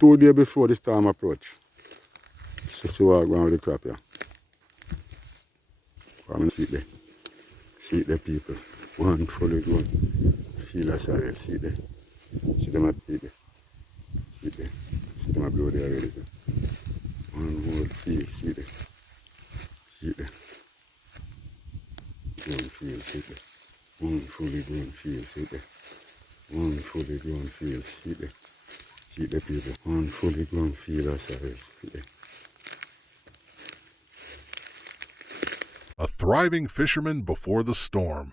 2 days before the storm approach. So what going with the crop here. Come and see it there. See it there, people. One fully grown. Feel a soil. See it there. See them up there. See it there. See them up there already. One whole field. See it there. See it there. Grown field. See it there. One fully grown field. See it there. One fully grown field. See it there. See it there, people. One fully grown field of soil. See it there. A thriving fisherman before the storm.